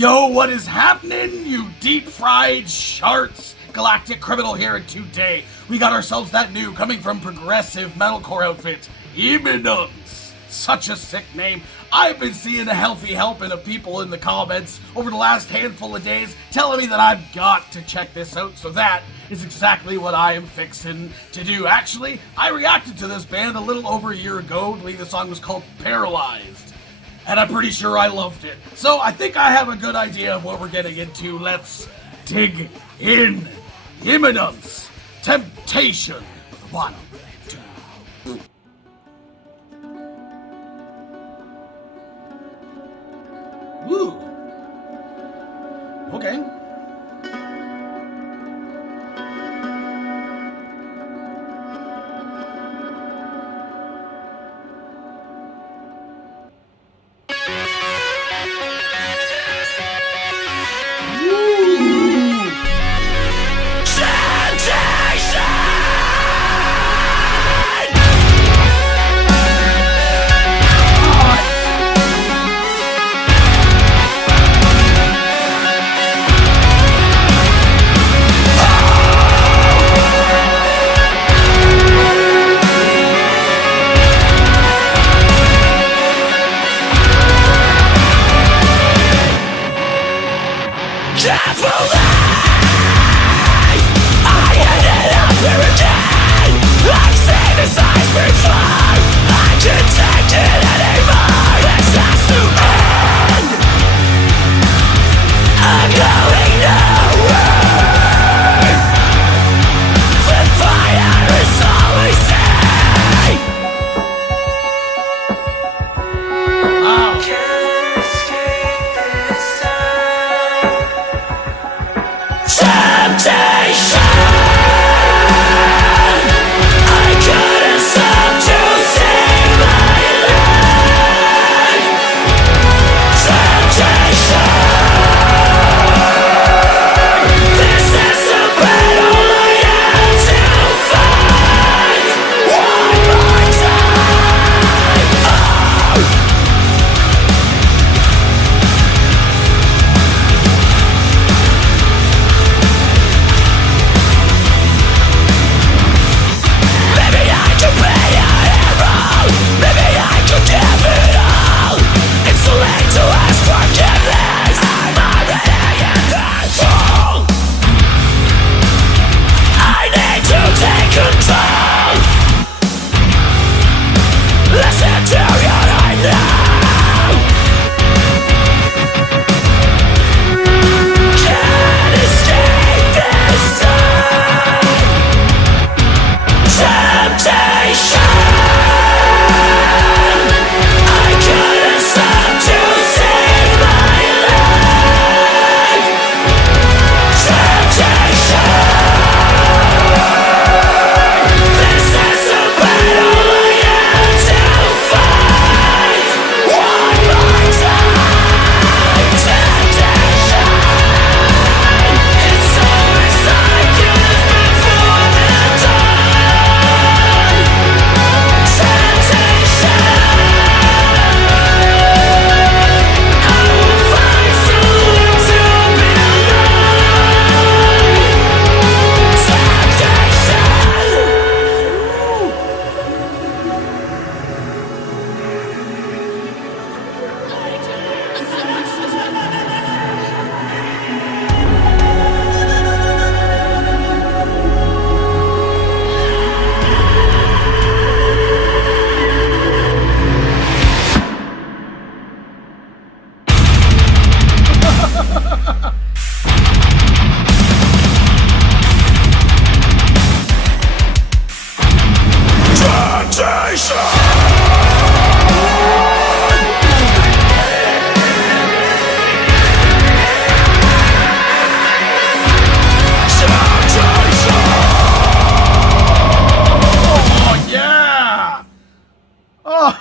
Yo, what is happening, you deep-fried sharts? Galactic Criminal here, and today we got ourselves that new, coming from progressive metalcore outfit, IMMINENCE. Such a sick name. I've been seeing a healthy helping of people in the comments over the last handful of days telling me that I've got to check this out, so that is exactly what I am fixing to do. Actually, I reacted to this band a little over a year ago. I believe the song was called Paralyzed, and I'm pretty sure I loved it. So I think I have a good idea of what we're getting into. Let's dig in. Imminence. Temptation. 1, 2. Woo. Okay.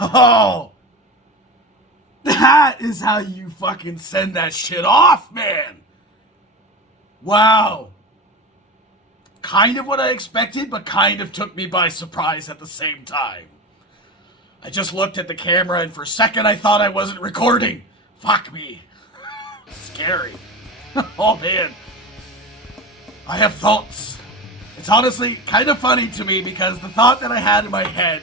Oh, that is how you fucking send that shit off, man. Wow. Kind of what I expected, but kind of took me by surprise at the same time. I just looked at the camera and for a second I thought I wasn't recording. Fuck me. Scary. Oh man. I have thoughts. It's honestly kind of funny to me because the thought that I had in my head,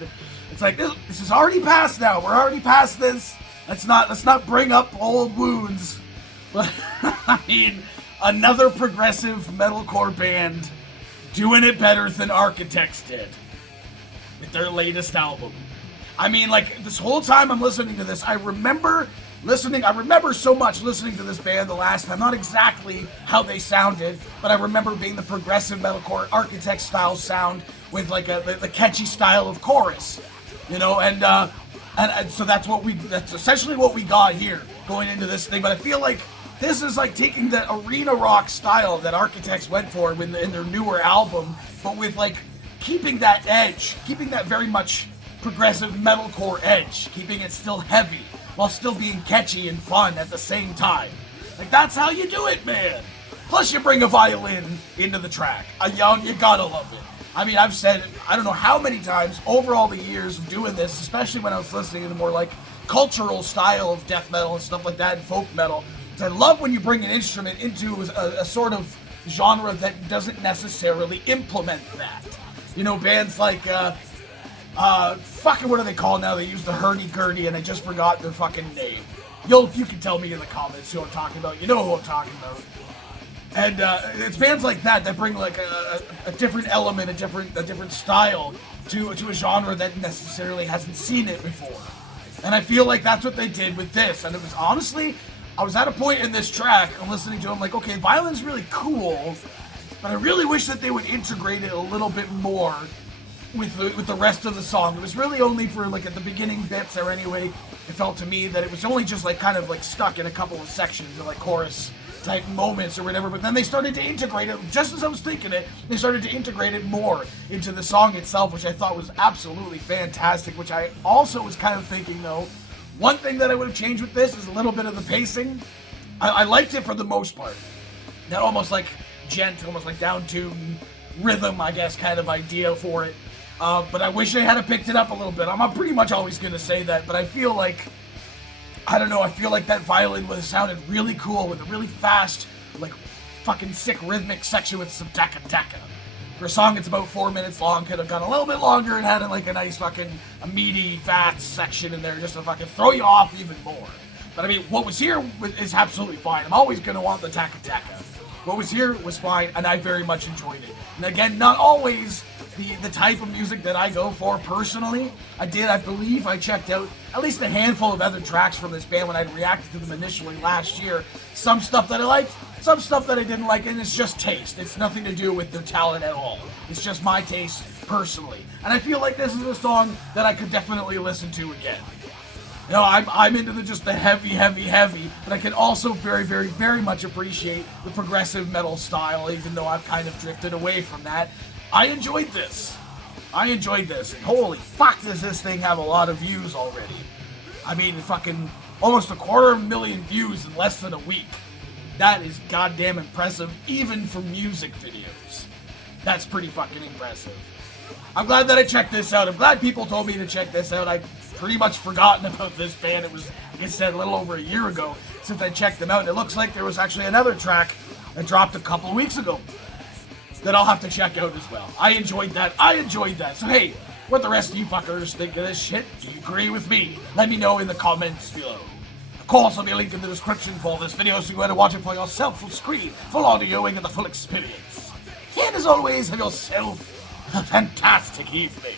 it's like, this is already past now. We're already past this. Let's not bring up old wounds. But I mean, another progressive metalcore band doing it better than Architects did with their latest album. I mean, like, this whole time I'm listening to this, I remember so much listening to this band the last time. Not exactly how they sounded, but I remember being the progressive metalcore Architect style sound with like the catchy style of chorus, you know, and so that's essentially what we got here going into this thing. But I feel like this is like taking the arena rock style that Architects went for in their newer album, but with like keeping that edge, keeping that very much progressive metalcore edge, keeping it still heavy while still being catchy and fun at the same time. Like, that's how you do it, man. Plus, you bring a violin into the track. You gotta love it. I mean, I've said it, I don't know how many times over all the years of doing this, especially when I was listening to the more like cultural style of death metal and stuff like that and folk metal. I love when you bring an instrument into a sort of genre that doesn't necessarily implement that. You know, bands like, fucking what are they called now? They use the hurdy-gurdy and I just forgot their fucking name. You can tell me in the comments who I'm talking about. You know who I'm talking about. And it's bands like that bring like a different element, a different style to a genre that necessarily hasn't seen it before. And I feel like that's what they did with this. And it was honestly, I was at a point in this track, I'm listening to it, I'm like, okay, violin's really cool, but I really wish that they would integrate it a little bit more with the rest of the song. It was really only for like at the beginning bits, or anyway, it felt to me that it was only just like kind of like stuck in a couple of sections or like chorus type moments or whatever, but then they started to integrate it, just as I was thinking it, they started to integrate it more into the song itself, which I thought was absolutely fantastic, which I also was kind of thinking though, one thing that I would have changed with this is a little bit of the pacing. I liked it for the most part. That almost like almost like down tune rhythm, I guess, kind of idea for it. But I wish they had picked it up a little bit. I'm pretty much always going to say that, but I feel like, I don't know, I feel like that violin would have sounded really cool with a really fast, like, fucking sick rhythmic section with some taka-taka. For a song that's about 4 minutes long, could have gone a little bit longer and had like a nice fucking a meaty, fat section in there just to fucking throw you off even more. But I mean, what was here is absolutely fine. I'm always going to want the taka-taka. What was here was fine, and I very much enjoyed it. And again, not always the type of music that I go for personally. I believe I checked out at least a handful of other tracks from this band when I reacted to them initially last year. Some stuff that I liked, some stuff that I didn't like, and it's just taste. It's nothing to do with their talent at all. It's just my taste personally. And I feel like this is a song that I could definitely listen to again. You know, I'm into just the heavy, but I can also very, very, very much appreciate the progressive metal style, even though I've kind of drifted away from that. I enjoyed this. And holy fuck, does this thing have a lot of views already. I mean, fucking almost 250,000 views in less than a week. That is goddamn impressive, even for music videos. That's pretty fucking impressive. I'm glad that I checked this out. I'm glad people told me to check this out. I'd pretty much forgotten about this band. It was, like I said, a little over a year ago since I checked them out. And it looks like there was actually another track that dropped a couple of weeks ago that I'll have to check out as well. I enjoyed that. So hey, what the rest of you fuckers think of this shit? Do you agree with me? Let me know in the comments below. Of course, there'll be a link in the description for this video so you can watch it for yourself full screen, full audio, and get the full experience. And as always, have yourself a fantastic evening.